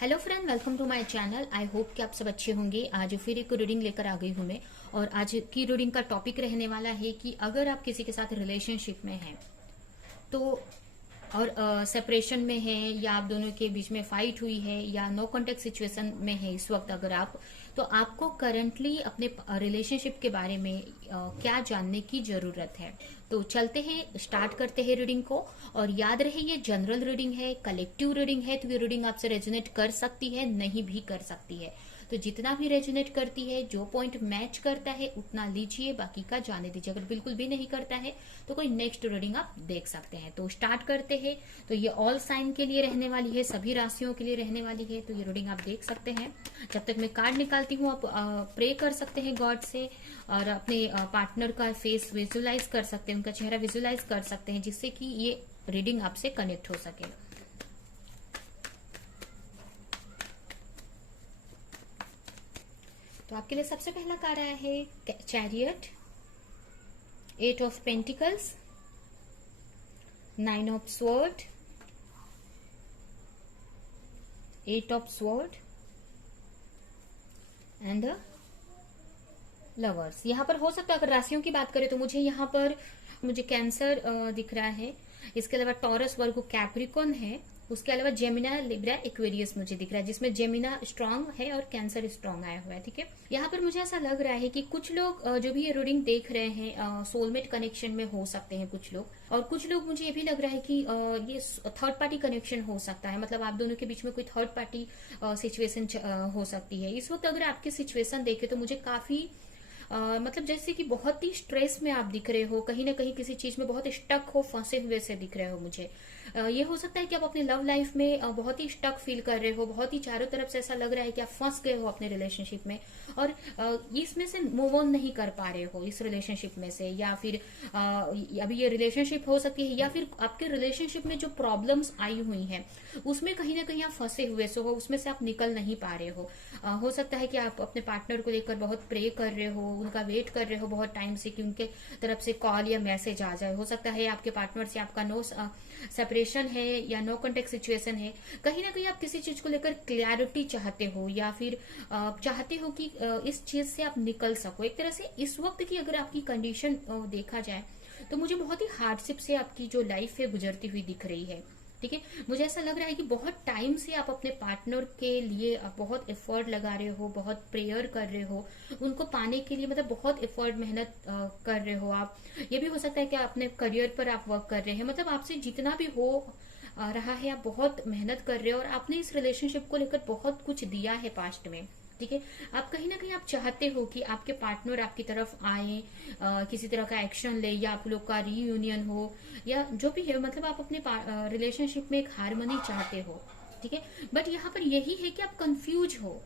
Hello friend, welcome to my channel. I hope कि आप सब अच्छे होंगे। आज फिर एक रीडिंग लेकर आ गई हूँ मैं। और आज की रीडिंग का टॉपिक रहने वाला है कि अगर आप किसी के साथ रिलेशनशिप में हैं तो और सेपरेशन में है या आप दोनों के बीच में फाइट हुई है या नो कॉन्टेक्ट सिचुएशन में है इस वक्त, अगर आप तो आपको करंटली अपने रिलेशनशिप के बारे में क्या जानने की जरूरत है। तो चलते हैं, स्टार्ट करते हैं रीडिंग को। और याद रहे ये जनरल रीडिंग है, कलेक्टिव रीडिंग है, तो ये रीडिंग आपसे रेजोनेट कर सकती है, नहीं भी कर सकती है। तो जितना भी रेजोनेट करती है, जो पॉइंट मैच करता है उतना लीजिए, बाकी का जाने दीजिए। अगर बिल्कुल भी नहीं करता है तो कोई नेक्स्ट रीडिंग आप देख सकते हैं। तो स्टार्ट करते हैं। तो ये ऑल साइन के लिए रहने वाली है, सभी राशियों के लिए रहने वाली है। तो ये रीडिंग आप देख सकते हैं। जब तक मैं कार्ड निकालती हूँ आप प्रे कर सकते हैं गॉड से, और अपने पार्टनर का फेस विजुलाइज कर सकते हैं, उनका चेहरा विजुलाइज कर सकते हैं, जिससे कि ये रीडिंग आपसे कनेक्ट हो सके। तो आपके लिए सबसे पहला कार्ड आया है chariot, 8 of pentacles, 9 of sword, 8 of sword and the lovers. यहाँ पर हो सकता है, अगर राशियों की बात करें तो मुझे कैंसर दिख रहा है। इसके अलावा टॉरस, वर्गो, कैप्रिकॉन है। उसके अलावा जेमिना, लिब्रा, एक्वेरियस मुझे दिख रहा है, जिसमें जेमिना स्ट्रांग है और कैंसर स्ट्रांग आया हुआ है। ठीक है, यहाँ पर मुझे ऐसा लग रहा है कि कुछ लोग जो भी ये रीडिंग देख रहे हैं सोलमेट कनेक्शन में हो सकते हैं कुछ लोग, और कुछ लोग मुझे ये भी लग रहा है कि ये थर्ड पार्टी कनेक्शन हो सकता है। मतलब आप दोनों के बीच में कोई थर्ड पार्टी सिचुएशन हो सकती है। इस वक्त अगर आपकी सिचुएशन देखे तो मुझे काफी मतलब जैसे कि बहुत ही स्ट्रेस में आप दिख रहे हो, कहीं ना कहीं किसी चीज में बहुत स्टक हो, फंसे हुए से दिख रहे हो मुझे। ये हो सकता है कि आप अपने लव लाइफ में बहुत ही स्टक फील कर रहे हो, बहुत ही चारों तरफ से ऐसा लग रहा है कि आप फंस गए हो अपने रिलेशनशिप में, और इसमें से मूव ऑन नहीं कर पा रहे हो इस रिलेशनशिप में से। या फिर अभी ये रिलेशनशिप हो सकती है, या फिर आपके रिलेशनशिप में जो प्रॉब्लम्स आई हुई हैं उसमें कहीं ना कहीं आप फंसे हुए हो, उसमें से आप निकल नहीं पा रहे हो। हो सकता है कि आप अपने पार्टनर को लेकर बहुत प्रे कर रहे हो, उनका वेट कर रहे हो बहुत टाइम से कि उनके तरफ से कॉल या मैसेज आ जाए। हो सकता है आपके पार्टनर से आपका नो सेपरेशन है या नो कॉन्टेक्ट सिचुएशन है। कहीं ना कहीं आप किसी चीज को लेकर क्लैरिटी चाहते हो, या फिर चाहते हो कि इस चीज से आप निकल सको। एक तरह से इस वक्त की अगर आपकी कंडीशन देखा जाए तो मुझे बहुत ही हार्डशिप से आपकी जो लाइफ है गुजरती हुई दिख रही है। ठीक है, मुझे ऐसा लग रहा है कि बहुत टाइम से आप अपने पार्टनर के लिए बहुत एफर्ट लगा रहे हो, बहुत प्रेयर कर रहे हो उनको पाने के लिए, मतलब बहुत एफर्ट, मेहनत कर रहे हो आप। ये भी हो सकता है कि अपने करियर पर आप वर्क कर रहे हैं, मतलब आपसे जितना भी हो रहा है आप बहुत मेहनत कर रहे हो, और आपने इस रिलेशनशिप को लेकर बहुत कुछ दिया है पास्ट में। ठीक है, आप कहीं ना कहीं आप चाहते हो कि आपके पार्टनर आपकी तरफ आए, किसी तरह का एक्शन ले, या आप लोग का रीयूनियन हो, या जो भी है, मतलब आप अपने रिलेशनशिप में एक हारमोनी चाहते हो। ठीक है, बट यहाँ पर यही है कि आप कंफ्यूज हो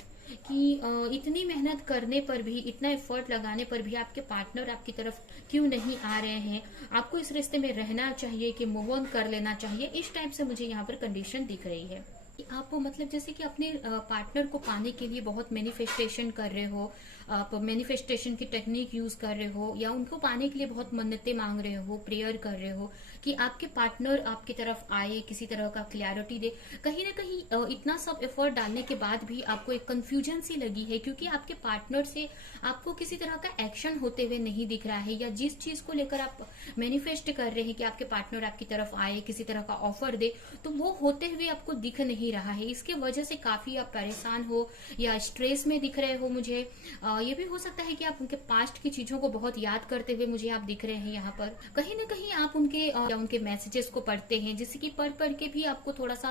कि इतनी मेहनत करने पर भी, इतना एफर्ट लगाने पर भी आपके पार्टनर आपकी तरफ क्यों नहीं आ रहे हैं। आपको इस रिश्ते में रहना चाहिए कि मूव ऑन कर लेना चाहिए, इस टाइप से मुझे यहाँ पर कंडीशन दिख रही है। आप मतलब जैसे कि अपने पार्टनर को पाने के लिए बहुत मैनिफेस्टेशन कर रहे हो, आप मैनिफेस्टेशन की टेक्निक यूज कर रहे हो, या उनको पाने के लिए बहुत मन्नतें मांग रहे हो, प्रेयर कर रहे हो कि आपके पार्टनर आपकी तरफ आए, किसी तरह का क्लैरिटी दे। कहीं ना कहीं इतना सब एफर्ट डालने के बाद भी आपको एक कंफ्यूजन सी लगी है, क्योंकि आपके पार्टनर से आपको किसी तरह का एक्शन होते हुए नहीं दिख रहा है, या जिस चीज को लेकर आप मैनिफेस्ट कर रहे हैं कि आपके पार्टनर आपकी तरफ आए, किसी तरह का ऑफर दे, तो वो होते हुए आपको दिख नहीं रहा है। इसके वजह से काफी आप परेशान हो या स्ट्रेस में दिख रहे हो मुझे। ये भी हो सकता है कि आप उनके पास्ट की चीजों को बहुत याद करते हुए मुझे आप दिख रहे हैं। यहाँ पर कहीं ना कहीं आप उनके मैसेजेस को पढ़ते हैं, जिससे कि पढ़ पढ़ के भी आपको थोड़ा सा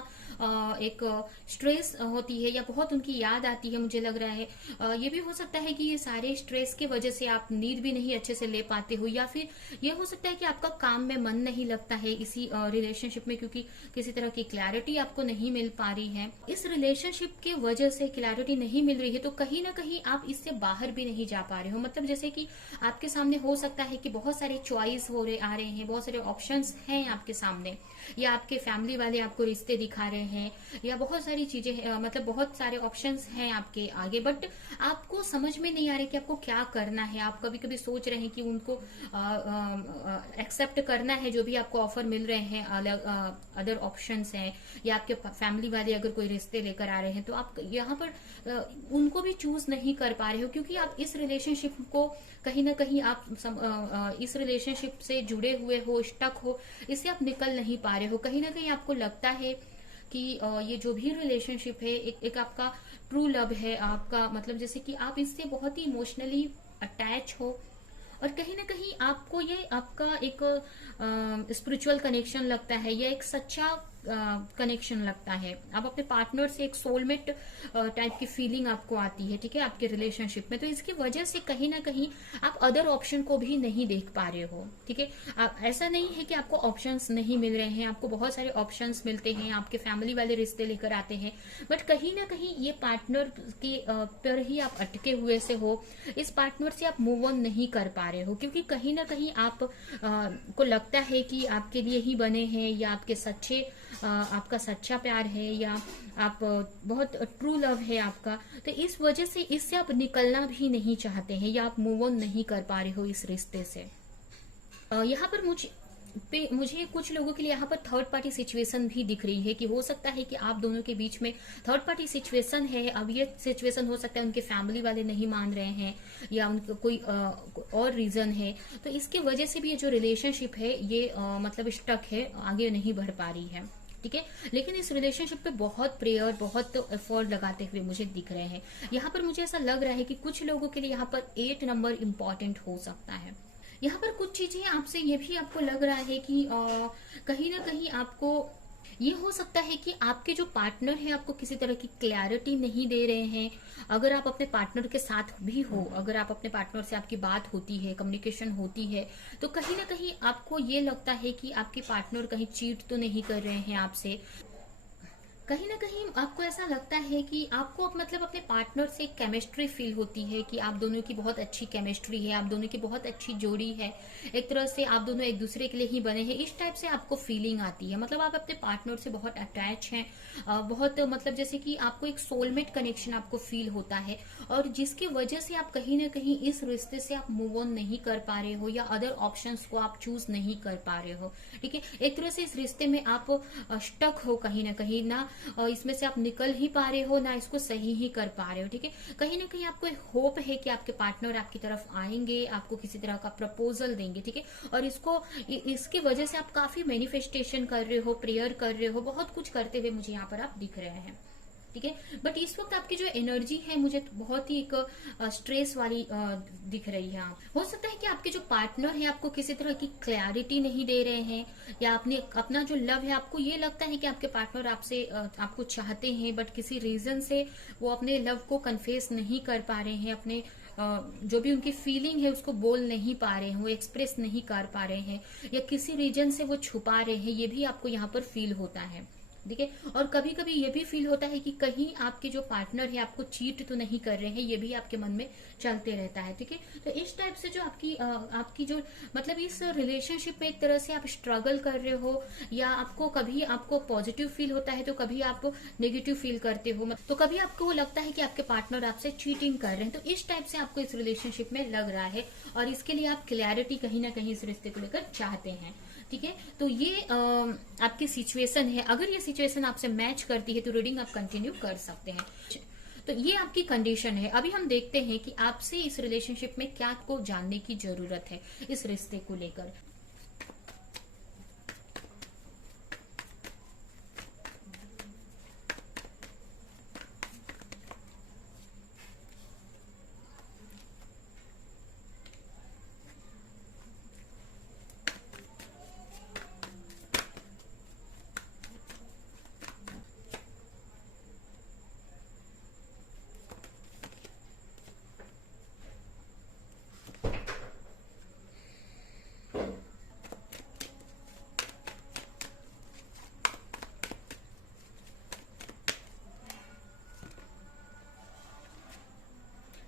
एक स्ट्रेस होती है, या बहुत उनकी याद आती है मुझे लग रहा है। ये भी हो सकता है कि ये सारे स्ट्रेस की वजह से आप नींद भी नहीं अच्छे से ले पाते हो, या फिर ये हो सकता है कि आपका काम में मन नहीं लगता है इसी रिलेशनशिप में, क्योंकि किसी तरह की क्लैरिटी आपको नहीं मिल पा रही है। इस रिलेशनशिप के वजह से क्लैरिटी नहीं मिल रही है, तो कहीं ना कहीं आप इससे बाहर भी नहीं जा पा रहे हो। मतलब जैसे कि आपके सामने हो सकता है कि बहुत सारे चॉइस आ रहे हैं, बहुत सारे ऑप्शंस हैं आपके सामने, या आपके फैमिली वाले आपको रिश्ते दिखा रहे हैं, या बहुत सारी चीजें मतलब बहुत सारे ऑप्शंस हैं आपके आगे, बट आपको समझ में नहीं आ रहा कि आपको क्या करना है। आप कभी कभी सोच रहे हैं कि उनको एक्सेप्ट करना है जो भी आपको ऑफर मिल रहे हैं, अलग अदर ऑप्शंस हैं, या आपके फैमिली वाले अगर कोई रिश्ते लेकर आ रहे हैं तो आप यहाँ पर उनको भी चूज नहीं कर पा रहे हो, क्योंकि आप इस रिलेशनशिप को कहीं ना कहीं आप इस रिलेशनशिप से जुड़े हुए हो, स्टक हो, इससे आप निकल नहीं पा रहे हो। कहीं ना कहीं आपको लगता है कि ये जो भी रिलेशनशिप है एक आपका ट्रू लव है, आपका मतलब जैसे कि आप इससे बहुत ही इमोशनली अटैच हो, और कहीं ना कहीं आपको ये आपका एक स्पिरिचुअल कनेक्शन लगता है, या एक सच्चा कनेक्शन लगता है। आप अपने पार्टनर से एक सोलमेट टाइप की फीलिंग आपको आती है, ठीक है, आपके रिलेशनशिप में। तो इसकी वजह से कहीं ना कहीं आप अदर ऑप्शन को भी नहीं देख पा रहे हो, ठीक है। ऐसा नहीं है कि आपको ऑप्शंस नहीं मिल रहे हैं, आपको बहुत सारे ऑप्शंस मिलते हैं, आपके फैमिली वाले रिश्ते लेकर आते हैं, बट कहीं ना कहीं ये पार्टनर के पर ही आप अटके हुए से हो। इस पार्टनर से आप मूव ऑन नहीं कर पा रहे हो, क्योंकि कहीं ना कहीं आप को लगता है कि आपके लिए ही बने हैं, या आपके आपका सच्चा प्यार है, या आप बहुत ट्रू लव है आपका। तो इस वजह से इससे आप निकलना भी नहीं चाहते हैं, या आप मूव ऑन नहीं कर पा रहे हो इस रिश्ते से। यहाँ पर मुझे कुछ लोगों के लिए यहाँ पर थर्ड पार्टी सिचुएशन भी दिख रही है, कि हो सकता है कि आप दोनों के बीच में थर्ड पार्टी सिचुएशन है। अब ये सिचुएशन हो सकता है उनके फैमिली वाले नहीं मान रहे हैं, या उनका कोई और रीजन है, तो इसकी वजह से भी ये जो रिलेशनशिप है ये मतलब स्टक है, आगे नहीं बढ़ पा रही है, ठीक है। लेकिन इस रिलेशनशिप पे बहुत प्रेयर, बहुत एफर्ट लगाते हुए मुझे दिख रहे हैं। यहाँ पर मुझे ऐसा लग रहा है कि कुछ लोगों के लिए यहाँ पर 8 नंबर इम्पोर्टेंट हो सकता है। यहाँ पर कुछ चीजें आपसे ये भी आपको लग रहा है कि कहीं ना कहीं आपको ये हो सकता है कि आपके जो पार्टनर है आपको किसी तरह की क्लैरिटी नहीं दे रहे हैं। अगर आप अपने पार्टनर के साथ भी हो, अगर आप अपने पार्टनर से आपकी बात होती है, कम्युनिकेशन होती है, तो कहीं ना कहीं आपको ये लगता है कि आपके पार्टनर कहीं चीट तो नहीं कर रहे हैं आपसे। कहीं ना कहीं आपको ऐसा लगता है कि आपको मतलब अपने पार्टनर से केमिस्ट्री फील होती है, कि आप दोनों की बहुत अच्छी केमिस्ट्री है, आप दोनों की बहुत अच्छी जोड़ी है, एक तरह से आप दोनों एक दूसरे के लिए ही बने हैं, इस टाइप से आपको फीलिंग आती है। मतलब आप अपने पार्टनर से बहुत अटैच हैं, बहुत मतलब जैसे कि आपको एक सोलमेट कनेक्शन आपको फील होता है, और जिसकी वजह से आप कहीं ना कहीं इस रिश्ते से आप मूव ऑन नहीं कर पा रहे हो, या अदर ऑप्शंस को आप चूज नहीं कर पा रहे हो, ठीक है। एक तरह से इस रिश्ते में आप स्टक हो, कहीं ना कहीं ना इसमें से आप निकल ही पा रहे हो, ना इसको सही ही कर पा रहे हो, ठीक है। कहीं ना कहीं आपको एक होप है कि आपके पार्टनर आपकी तरफ आएंगे, आपको किसी तरह का प्रपोजल देंगे, ठीक है, और इसकी वजह से आप काफी मैनिफेस्टेशन कर रहे हो, प्रेयर कर रहे हो, बहुत कुछ करते हुए मुझे यहाँ पर आप दिख रहे हैं, ठीक है। बट इस वक्त आपकी जो एनर्जी है मुझे बहुत ही एक स्ट्रेस वाली दिख रही है। हो सकता है कि आपके जो पार्टनर है आपको किसी तरह की क्लैरिटी नहीं दे रहे हैं, या अपना जो लव है, आपको ये लगता है कि आपके पार्टनर आपको चाहते हैं, बट किसी रीजन से वो अपने लव को कन्फेस नहीं कर पा रहे हैं, अपने जो भी उनकी फीलिंग है उसको बोल नहीं पा रहे हैं, वो एक्सप्रेस नहीं कर पा रहे हैं, या किसी रीजन से वो छुपा रहे हैं, ये भी आपको यहाँ पर फील होता है, ठीक है। और कभी कभी ये भी फील होता है कि कहीं आपके जो पार्टनर है आपको चीट तो नहीं कर रहे हैं, ये भी आपके मन में चलते रहता है, ठीक है। तो इस टाइप से जो आपकी जो मतलब इस रिलेशनशिप में एक तरह से आप स्ट्रगल कर रहे हो, या कभी आपको पॉजिटिव फील होता है तो कभी आप नेगेटिव फील करते हो, तो कभी आपको लगता है कि आपके पार्टनर आपसे चीटिंग कर रहे हैं। तो इस टाइप से आपको इस रिलेशनशिप में लग रहा है, और इसके लिए आप क्लैरिटी कहीं ना कहीं इस रिश्ते को लेकर चाहते हैं, ठीक है। तो ये आपकी सिचुएशन है। अगर ये सिचुएशन आपसे मैच करती है तो रीडिंग आप कंटिन्यू कर सकते हैं। तो ये आपकी कंडीशन है। अभी हम देखते हैं कि आपसे इस रिलेशनशिप में क्या को जानने की जरूरत है इस रिश्ते को लेकर।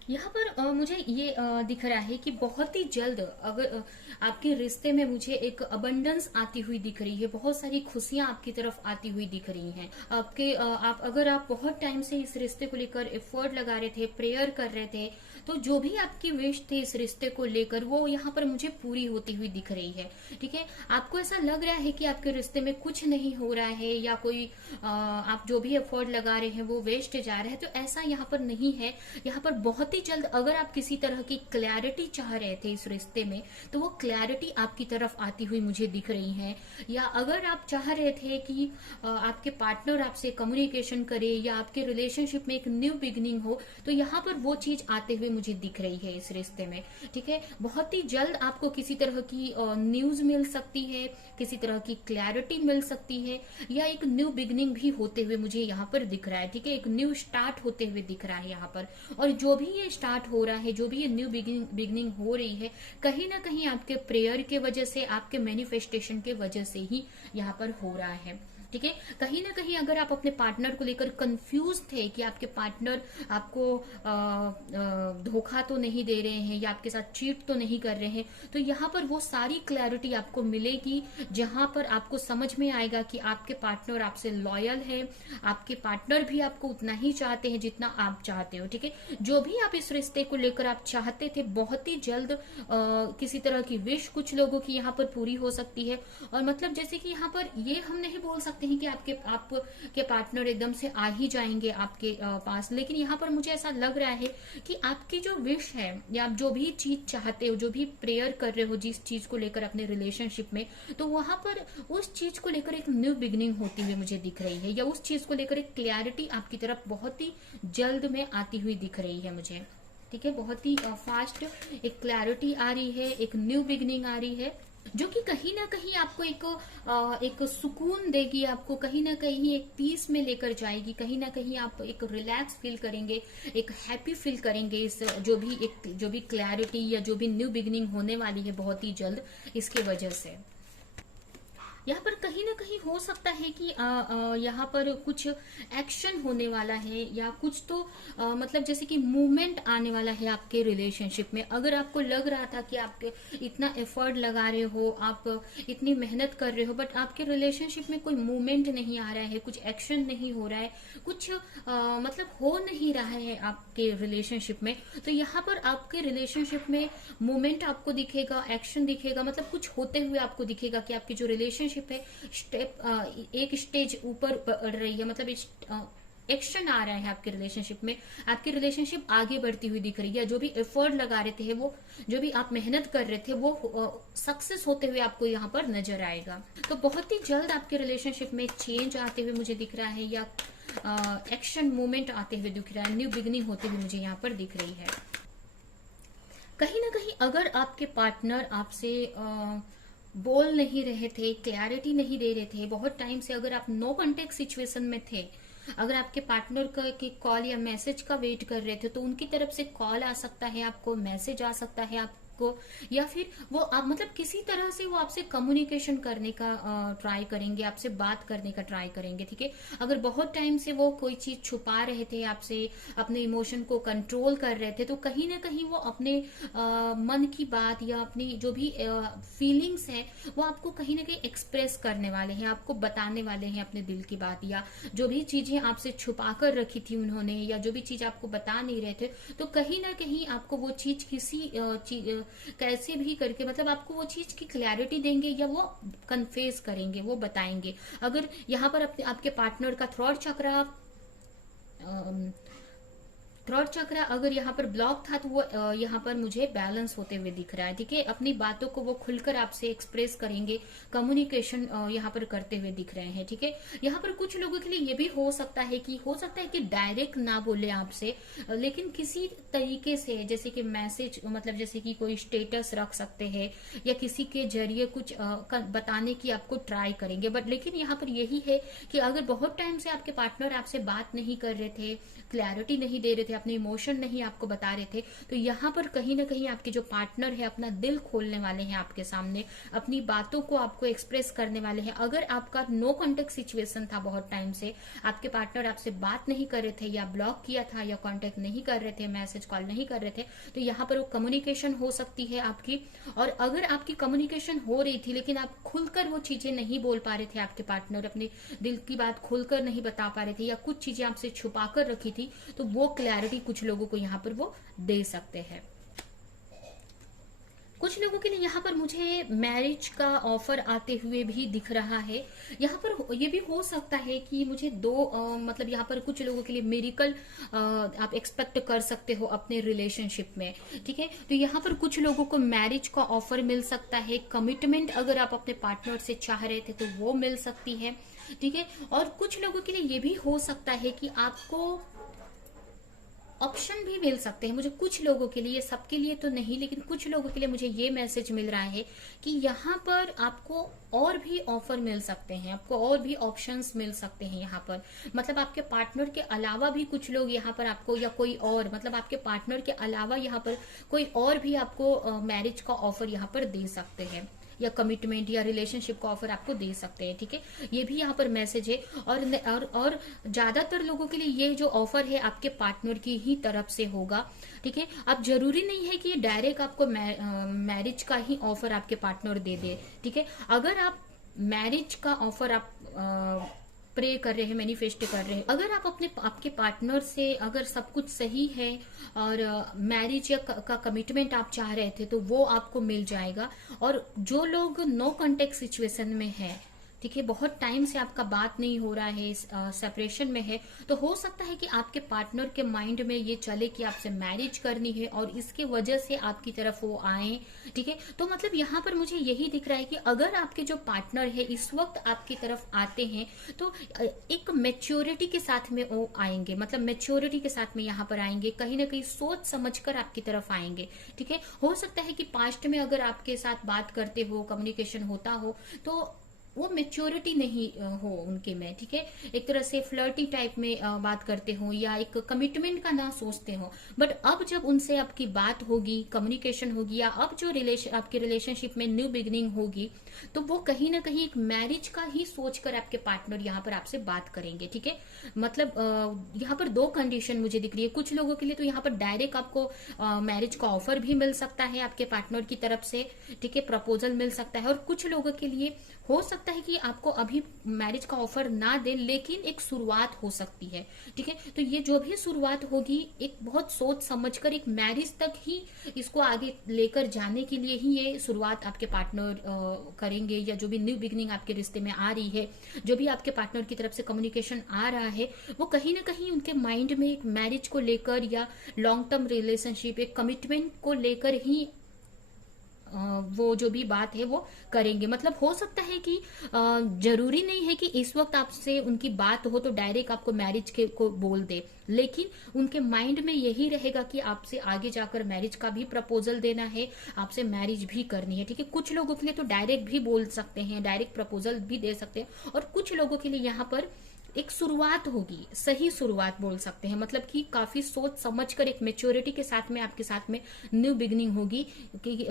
यहाँ पर मुझे ये दिख रहा है कि बहुत ही जल्द अगर आपके रिश्ते में मुझे एक अबंडेंस आती हुई दिख रही है, बहुत सारी खुशियां आपकी तरफ आती हुई दिख रही हैं। अगर आप बहुत टाइम से इस रिश्ते को लेकर एफर्ट लगा रहे थे, प्रेयर कर रहे थे, तो जो भी आपकी विश थी इस रिश्ते को लेकर वो यहाँ पर मुझे पूरी होती हुई दिख रही है। ठीक है, आपको ऐसा लग रहा है कि आपके रिश्ते में कुछ नहीं हो रहा है या कोई आप जो भी एफर्ट लगा रहे हैं वो वेस्ट जा रहा है, तो ऐसा यहाँ पर नहीं है। यहाँ पर बहुत ही जल्द अगर आप किसी तरह की क्लैरिटी चाह रहे थे इस रिश्ते में, तो वो क्लैरिटी आपकी तरफ आती हुई मुझे दिख रही है। या अगर आप चाह रहे थे कि आपके पार्टनर आपसे कम्युनिकेशन करे या आपके रिलेशनशिप में एक न्यू बिगिनिंग हो, तो यहाँ पर वो चीज आते हुए मुझे दिख रही है इस रिश्ते में। ठीक है, बहुत ही जल्द आपको किसी तरह की न्यूज मिल सकती है, किसी तरह की क्लैरिटी मिल सकती है, या एक न्यू बिगिनिंग भी होते हुए मुझे यहाँ पर दिख रहा है। ठीक है, एक न्यू स्टार्ट होते हुए दिख रहा है यहाँ पर। और जो भी ये स्टार्ट हो रहा है, जो भी ये न्यू बिगिनिंग हो रही है, कहीं ना कहीं आपके प्रेयर के वजह से, आपके मैनिफेस्टेशन के वजह से ही यहाँ पर हो रहा है। ठीक है, कहीं ना कहीं अगर आप अपने पार्टनर को लेकर कंफ्यूज थे कि आपके पार्टनर आपको धोखा तो नहीं दे रहे हैं या आपके साथ चीट तो नहीं कर रहे हैं, तो यहाँ पर वो सारी क्लैरिटी आपको मिलेगी, जहां पर आपको समझ में आएगा कि आपके पार्टनर आपसे लॉयल है, आपके पार्टनर भी आपको उतना ही चाहते हैं जितना आप चाहते हो। ठीक है, जो भी आप इस रिश्ते को लेकर आप चाहते थे, बहुत ही जल्द किसी तरह की विश कुछ लोगों की यहाँ पर पूरी हो सकती है। और मतलब जैसे कि यहाँ पर ये हम नहीं बोल सकते हैं कि आपके पार्टनर एकदम से आ ही जाएंगे आपके पास, लेकिन यहाँ पर मुझे ऐसा लग रहा है कि आपकी जो विश है या आप जो भी चीज चाहते हो, जो भी प्रेयर कर रहे हो जिस चीज को लेकर अपने रिलेशनशिप में, तो वहां पर उस चीज को लेकर एक न्यू बिगिनिंग होती हुई मुझे दिख रही है, या उस चीज को लेकर एक क्लैरिटी आपकी तरफ बहुत ही जल्द में आती हुई दिख रही है मुझे। ठीक है, बहुत ही फास्ट एक क्लैरिटी आ रही है, एक न्यू बिगिनिंग आ रही है, जो कि कहीं ना कहीं आपको एक सुकून देगी, आपको कहीं ना कहीं एक पीस में लेकर जाएगी, कहीं ना कहीं आप एक रिलैक्स फील करेंगे, एक हैप्पी फील करेंगे इस जो भी क्लैरिटी या जो भी न्यू बिगिनिंग होने वाली है बहुत ही जल्द, इसके वजह से। यहाँ पर कहीं ना कहीं हो सकता है कि यहाँ पर कुछ एक्शन होने वाला है, या कुछ तो मतलब जैसे कि मूवमेंट आने वाला है आपके रिलेशनशिप में। अगर आपको लग रहा था कि आप इतना एफर्ट लगा रहे हो, आप इतनी मेहनत कर रहे हो, बट आपके रिलेशनशिप में कोई मूवमेंट नहीं आ रहा है, कुछ एक्शन नहीं हो रहा है, कुछ मतलब हो नहीं रहा है आपके रिलेशनशिप में, तो यहाँ पर आपके रिलेशनशिप में मूवमेंट आपको दिखेगा, एक्शन दिखेगा, मतलब कुछ होते हुए आपको दिखेगा कि आपकी जो रिलेशनशिप है एक स्टेज ऊपर बढ़ रही है, मतलब एक्शन आ रहा है आपके रिलेशनशिप में, आपकी रिलेशनशिप आगे बढ़ती हुई दिख रही है। जो भी एफर्ट लगा रहे थे, वो जो भी आप मेहनत कर रहे थे, वो सक्सेस होते हुए आपको यहाँ पर नजर आएगा। तो बहुत ही जल्द आपके रिलेशनशिप में चेंज आते हुए मुझे दिख रहा है, या एक्शन मूवमेंट आते हुए दिख रहा है, न्यू बिगिनिंग होते हुए मुझे यहाँ पर दिख रही है। कहीं ना कहीं अगर आपके पार्टनर आपसे बोल नहीं रहे थे, क्लैरिटी नहीं दे रहे थे, बहुत टाइम से अगर आप नो कांटेक्ट सिचुएशन में थे, अगर आपके पार्टनर का की कॉल या मैसेज का वेट कर रहे थे, तो उनकी तरफ से कॉल आ सकता है आपको, मैसेज आ सकता है आपको, या फिर वो आप मतलब किसी तरह से वो आपसे कम्युनिकेशन करने का ट्राई करेंगे, आपसे बात करने का ट्राई करेंगे। ठीक है, अगर बहुत टाइम से वो कोई चीज छुपा रहे थे आपसे, अपने इमोशन को कंट्रोल कर रहे थे, तो कहीं ना कहीं वो अपने मन की बात या अपनी जो भी फीलिंग्स है वो आपको कहीं ना कहीं एक्सप्रेस करने वाले हैं, आपको बताने वाले हैं अपने दिल की बात, या जो भी चीजें आपसे छुपा कर रखी थी उन्होंने, या जो भी चीज आपको बता नहीं रहे थे, तो कहीं ना कहीं आपको वो चीज किसी कैसे भी करके मतलब आपको वो चीज की क्लैरिटी देंगे, या वो कन्फेस करेंगे, वो बताएंगे। अगर यहाँ पर आपके पार्टनर का थ्रॉट चक्र अगर यहाँ पर ब्लॉक था, तो वो यहाँ पर मुझे बैलेंस होते हुए दिख रहा है। ठीक है, अपनी बातों को वो खुलकर आपसे एक्सप्रेस करेंगे, कम्युनिकेशन यहाँ पर करते हुए दिख रहे हैं। ठीक है, यहाँ पर कुछ लोगों के लिए ये भी हो सकता है कि डायरेक्ट ना बोले आपसे, लेकिन किसी तरीके से, जैसे कि मैसेज, मतलब जैसे कि कोई स्टेटस रख सकते हैं, या किसी के जरिए कुछ बताने की आपको ट्राई करेंगे। बट लेकिन यहाँ पर यही है कि अगर बहुत टाइम से आपके पार्टनर आपसे बात नहीं कर रहे थे, क्लैरिटी नहीं दे रहे थे, अपने इमोशन नहीं आपको बता रहे थे, तो यहाँ पर कहीं ना कहीं आपके जो पार्टनर है अपना दिल खोलने वाले हैं आपके सामने, अपनी बातों को आपको एक्सप्रेस करने वाले हैं। अगर आपका नो कांटेक्ट सिचुएशन था, बहुत टाइम से आपके पार्टनर आपसे बात नहीं कर रहे थे, या ब्लॉक किया था, या कांटेक्ट नहीं कर रहे थे, मैसेज कॉल नहीं कर रहे थे, तो यहाँ पर वो कम्युनिकेशन हो सकती है आपकी। और अगर आपकी कम्युनिकेशन हो रही थी, लेकिन आप खुलकर वो चीजें नहीं बोल पा रहे थे, आपके पार्टनर अपने दिल की बात खुलकर नहीं बता पा रहे थे, या कुछ चीजें आपसे छुपा कर रखी थी, तो वो क्लैरिटी अपॉर्चुनिटी कुछ लोगों को यहाँ पर वो दे सकते हैं। कुछ लोगों के लिए यहाँ पर मुझे मैरिज का ऑफर आते हुए भी दिख रहा है। यहाँ पर ये भी हो सकता है कि मुझे मतलब यहाँ पर कुछ लोगों के लिए मिरेकल आप एक्सपेक्ट कर सकते हो अपने रिलेशनशिप में, ठीक है। तो यहाँ पर कुछ लोगों को मैरिज का ऑफर मिल सकता है, कमिटमेंट अगर आप अपने पार्टनर से चाह रहे थे तो वो मिल सकती है, ठीक है। और कुछ लोगों के लिए ये भी हो सकता है कि आपको ऑप्शन भी मिल सकते हैं। मुझे कुछ लोगों के लिए, सबके लिए तो नहीं, लेकिन कुछ लोगों के लिए मुझे ये मैसेज मिल रहा है कि यहाँ पर आपको और भी ऑफर मिल सकते हैं, आपको और भी ऑप्शंस मिल सकते हैं यहाँ पर। मतलब आपके पार्टनर के अलावा भी कुछ लोग यहाँ पर आपको, या कोई और, मतलब आपके पार्टनर के अलावा यहाँ पर कोई और भी आपको मैरिज का ऑफर यहाँ पर दे सकते हैं, या कमिटमेंट या रिलेशनशिप का ऑफर आपको दे सकते हैं, ठीक है। ये भी यहाँ पर मैसेज है। और ज्यादातर लोगों के लिए ये जो ऑफर है आपके पार्टनर की ही तरफ से होगा, ठीक है। अब जरूरी नहीं है कि ये डायरेक्ट आपको मैरिज का ही ऑफर आपके पार्टनर दे दे, ठीक है। अगर आप मैरिज का ऑफर आप प्रे कर रहे हैं, मैनिफेस्ट कर रहे हैं, अगर आप आपके पार्टनर से अगर सब कुछ सही है और मैरिज का कमिटमेंट आप चाह रहे थे तो वो आपको मिल जाएगा। और जो लोग नो कॉन्टेक्ट सिचुएशन में है, ठीक है, बहुत टाइम से आपका बात नहीं हो रहा है, सेपरेशन में है, तो हो सकता है कि आपके पार्टनर के माइंड में ये चले कि आपसे मैरिज करनी है और इसके वजह से आपकी तरफ वो आए, ठीक है। तो मतलब यहाँ पर मुझे यही दिख रहा है कि अगर आपके जो पार्टनर है इस वक्त आपकी तरफ आते हैं तो एक मेच्योरिटी के साथ में वो आएंगे, मतलब मेच्योरिटी के साथ में यहाँ पर आएंगे, कहीं ना कहीं सोच समझकर आपकी तरफ आएंगे, ठीक है। हो सकता है कि पास्ट में अगर आपके साथ बात करते हो, कम्युनिकेशन होता हो, तो वो मेच्योरिटी नहीं हो उनके में, ठीक है। एक तरह से फ्लर्टी टाइप में बात करते हो या एक कमिटमेंट का ना सोचते हो। बट अब जब उनसे आपकी बात होगी, कम्युनिकेशन होगी, या अब जो आपके रिलेशनशिप में न्यू बिगिनिंग होगी, तो वो कहीं ना कहीं एक मैरिज का ही सोचकर आपके पार्टनर यहाँ पर आपसे बात करेंगे, ठीक है। मतलब यहाँ पर दो कंडीशन मुझे दिख रही है। कुछ लोगों के लिए तो यहाँ पर डायरेक्ट आपको मैरिज का ऑफर भी मिल सकता है आपके पार्टनर की तरफ से, ठीक है, प्रपोजल मिल सकता है। और कुछ लोगों के लिए हो सकता है कि आपको अभी मैरिज का ऑफर ना दे, लेकिन एक शुरुआत हो सकती है, ठीक है। तो ये जो भी शुरुआत होगी एक बहुत सोच समझकर एक मैरिज तक ही इसको आगे लेकर जाने के लिए ही ये शुरुआत आपके पार्टनर करेंगे, या जो भी न्यू बिगिनिंग आपके रिश्ते में आ रही है, जो भी आपके पार्टनर की तरफ से कम्युनिकेशन आ रहा है, वो कहीं ना कहीं उनके माइंड में एक मैरिज को लेकर या लॉन्ग टर्म रिलेशनशिप, एक कमिटमेंट को लेकर ही वो जो भी बात है वो करेंगे। मतलब हो सकता है कि जरूरी नहीं है कि इस वक्त आपसे उनकी बात हो तो डायरेक्ट आपको मैरिज के को बोल दे, लेकिन उनके माइंड में यही रहेगा कि आपसे आगे जाकर मैरिज का भी प्रपोजल देना है, आपसे मैरिज भी करनी है, ठीक है। कुछ लोगों के लिए तो डायरेक्ट भी बोल सकते हैं, डायरेक्ट प्रपोजल भी दे सकते हैं, और कुछ लोगों के लिए यहाँ पर एक शुरुआत होगी, सही शुरुआत बोल सकते हैं, मतलब कि काफी सोच समझकर एक मेच्योरिटी के साथ में आपके साथ में न्यू बिगिनिंग होगी, कि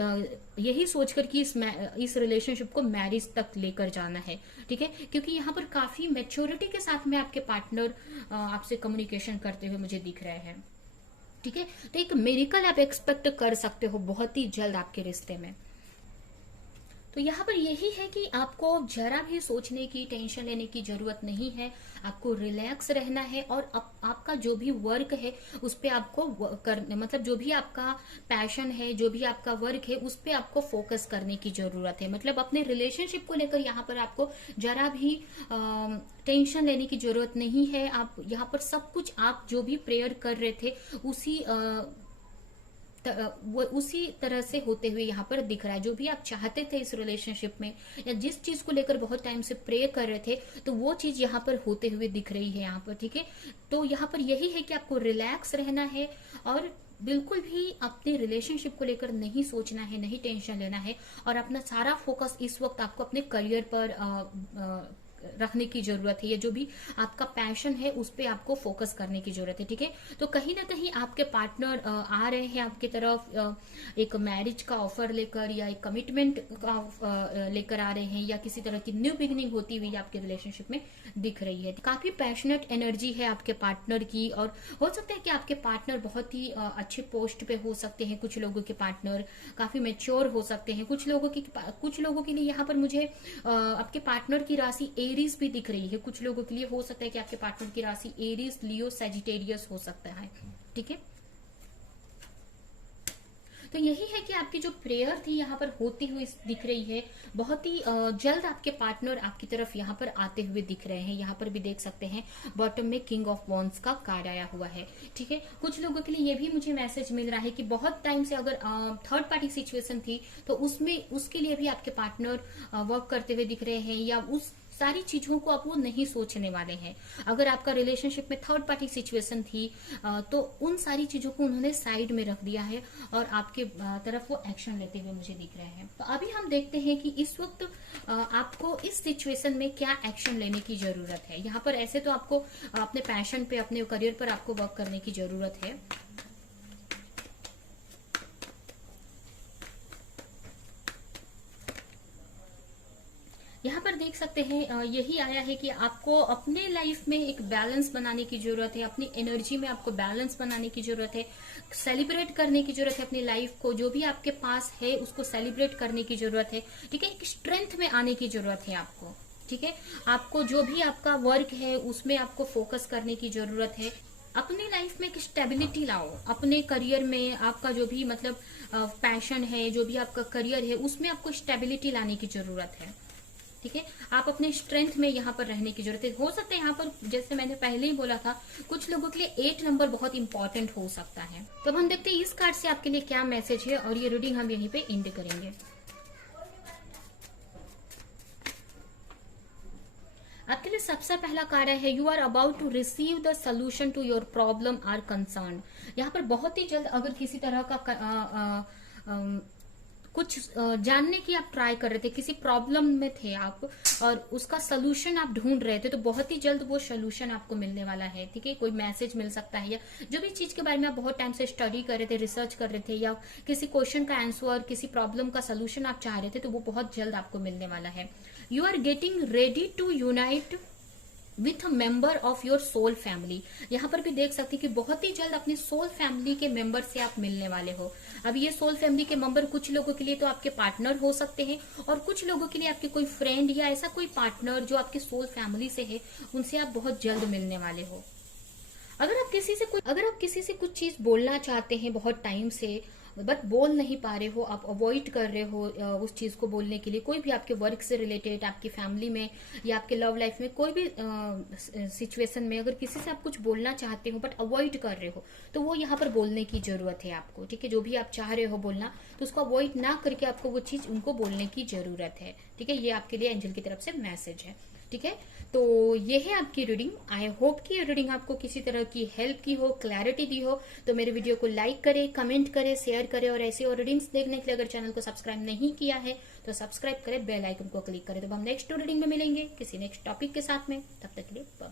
यही सोचकर कि इस रिलेशनशिप को मैरिज तक लेकर जाना है, ठीक है। क्योंकि यहाँ पर काफी मेच्योरिटी के साथ में आपके पार्टनर आपसे कम्युनिकेशन करते हुए मुझे दिख रहे हैं, ठीक है। तो एक मिरेकल आप एक्सपेक्ट कर सकते हो बहुत ही जल्द आपके रिश्ते में। तो यहाँ पर यही है कि आपको जरा भी सोचने की, टेंशन लेने की जरूरत नहीं है, आपको रिलैक्स रहना है, और आपका जो भी वर्क है उस पे आपको मतलब जो भी आपका पैशन है, जो भी आपका वर्क है, उस पे आपको फोकस करने की जरूरत है। मतलब अपने रिलेशनशिप को लेकर यहाँ पर आपको जरा भी टेंशन लेने की जरूरत नहीं है। आप यहाँ पर सब कुछ, आप जो भी प्रेयर कर रहे थे वो उसी तरह से होते हुए यहाँ पर दिख रहा है। जो भी आप चाहते थे इस रिलेशनशिप में, या जिस चीज को लेकर बहुत टाइम से प्रे कर रहे थे, तो वो चीज यहाँ पर होते हुए दिख रही है यहाँ पर, ठीक है। तो यहाँ पर यही है कि आपको रिलैक्स रहना है, और बिल्कुल भी अपने रिलेशनशिप को लेकर नहीं सोचना है, नहीं टेंशन लेना है, और अपना सारा फोकस इस वक्त आपको अपने करियर पर रखने की जरूरत है, या जो भी आपका पैशन है उस पे आपको फोकस करने की जरूरत है, ठीक है। तो कहीं ना कहीं आपके पार्टनर आ रहे हैं आपकी तरफ एक मैरिज का ऑफर लेकर, या एक कमिटमेंट का लेकर आ रहे हैं, या किसी तरह की न्यू बिगिनिंग होती हुई आपके रिलेशनशिप में दिख रही है। काफी पैशनेट एनर्जी है आपके पार्टनर की, और हो सकता है कि आपके पार्टनर बहुत ही अच्छे पोस्ट पे हो सकते हैं। कुछ लोगों के पार्टनर काफी मेच्योर हो सकते हैं। कुछ लोगों के लिए यहाँ पर मुझे आपके पार्टनर की राशि एरीज भी दिख रही है। कुछ लोगों के लिए हो सकता है कि आपके पार्टनर की राशि एरीज, लियो, सजिटेरियस हो सकता है। ठीक है, तो यही है कि आपकी जो प्रेयर थी यहाँ पर होती हुई दिख रही है। बहुत ही जल्द आपके पार्टनर आपकी तरफ यहाँ पर आते हुए दिख रहे हैं। यहाँ पर भी देख सकते हैं बॉटम में किंग ऑफ वॉन्ड्स का कार्ड आया हुआ है। ठीक है, कुछ लोगों के लिए ये भी मुझे मैसेज मिल रहा है कि बहुत टाइम से अगर थर्ड पार्टी सिचुएशन थी तो उसमें उसके लिए भी आपके पार्टनर वर्क करते हुए दिख रहे हैं, या उस सारी चीजों को आप वो नहीं सोचने वाले हैं। अगर आपका रिलेशनशिप में थर्ड पार्टी सिचुएशन थी तो उन सारी चीजों को उन्होंने साइड में रख दिया है और आपके तरफ वो एक्शन लेते हुए मुझे दिख रहे हैं। तो अभी हम देखते हैं कि इस वक्त आपको इस सिचुएशन में क्या एक्शन लेने की जरूरत है। यहाँ पर ऐसे तो आपको अपने पैशन पे, अपने करियर पर आपको वर्क करने की जरूरत है। यहाँ पर देख सकते हैं यही आया है कि आपको अपने लाइफ में एक बैलेंस बनाने की जरूरत है। अपनी एनर्जी में आपको बैलेंस बनाने की जरूरत है। सेलिब्रेट करने की जरूरत है अपनी लाइफ को, जो भी आपके पास है उसको सेलिब्रेट करने की जरूरत है। ठीक है, एक स्ट्रेंथ में आने की जरूरत है आपको। ठीक है, आपको जो भी आपका वर्क है उसमें आपको फोकस करने की जरूरत है। अपनी लाइफ में एक स्टेबिलिटी लाओ। अपने करियर में आपका जो भी मतलब पैशन है, जो भी आपका करियर है, उसमें आपको स्टेबिलिटी लाने की जरूरत है। ठीक है, आप अपने स्ट्रेंथ में यहाँ पर रहने की जरूरत है। हो सकता है यहाँ पर, जैसे मैंने पहले ही बोला था, कुछ लोगों के लिए 8 नंबर बहुत इंपॉर्टेंट हो सकता है। तो अब हम देखते हैं इस कार्ड से आपके लिए क्या मैसेज है, और ये रीडिंग हम यहीं पे एंड करेंगे। आपके लिए सबसे पहला कार्ड है, you are about to receive the solution to your problem or concern. यहाँ पर बहुत ही जल्द अगर किसी तरह का कुछ जानने की आप ट्राई कर रहे थे, किसी प्रॉब्लम में थे आप और उसका सोल्यूशन आप ढूंढ रहे थे, तो बहुत ही जल्द वो सोल्यूशन आपको मिलने वाला है। ठीक है, कोई मैसेज मिल सकता है, या जो भी चीज के बारे में आप बहुत टाइम से स्टडी कर रहे थे, रिसर्च कर रहे थे, या किसी क्वेश्चन का आंसर, किसी प्रॉब्लम का सोल्यूशन आप चाह रहे थे, तो वो बहुत जल्द आपको मिलने वाला है। You are getting ready to unite with a member of your soul family. यहाँ पर भी देख सकते हैं कि बहुत ही जल्द अपने सोल फैमिली के मेंबर से आप मिलने वाले हो। अब ये सोल फैमिली के मेंबर कुछ लोगों के लिए तो आपके पार्टनर हो सकते हैं, और कुछ लोगों के लिए आपके कोई फ्रेंड या ऐसा कोई पार्टनर जो आपके सोल फैमिली से है, उनसे आप बहुत जल्द मिलने वाले हो। अगर आप किसी से कुछ चीज बोलना चाहते हैं बहुत टाइम से, बट बोल नहीं पा रहे हो, आप अवॉइड कर रहे हो उस चीज को बोलने के लिए, कोई भी आपके वर्क से रिलेटेड, आपकी फैमिली में या आपके लव लाइफ में कोई भी सिचुएशन में अगर किसी से आप कुछ बोलना चाहते हो बट अवॉइड कर रहे हो, तो वो यहाँ पर बोलने की जरूरत है आपको। ठीक है, जो भी आप चाह रहे हो बोलना, तो उसको अवॉइड ना करके आपको वो चीज उनको बोलने की जरूरत है। ठीक है, ये आपके लिए एंजल की तरफ से मैसेज है। ठीक है, तो ये है आपकी रीडिंग। आई होप कि ये रीडिंग आपको किसी तरह की हेल्प की हो, क्लैरिटी दी हो। तो मेरे वीडियो को लाइक करें, कमेंट करें, शेयर करें, और ऐसे और रीडिंग्स देखने के लिए अगर चैनल को सब्सक्राइब नहीं किया है तो सब्सक्राइब करें, बेल आइकन को क्लिक करें। तो हम नेक्स्ट रीडिंग में मिलेंगे किसी नेक्स्ट टॉपिक के साथ में। तब तक के लिए बाय।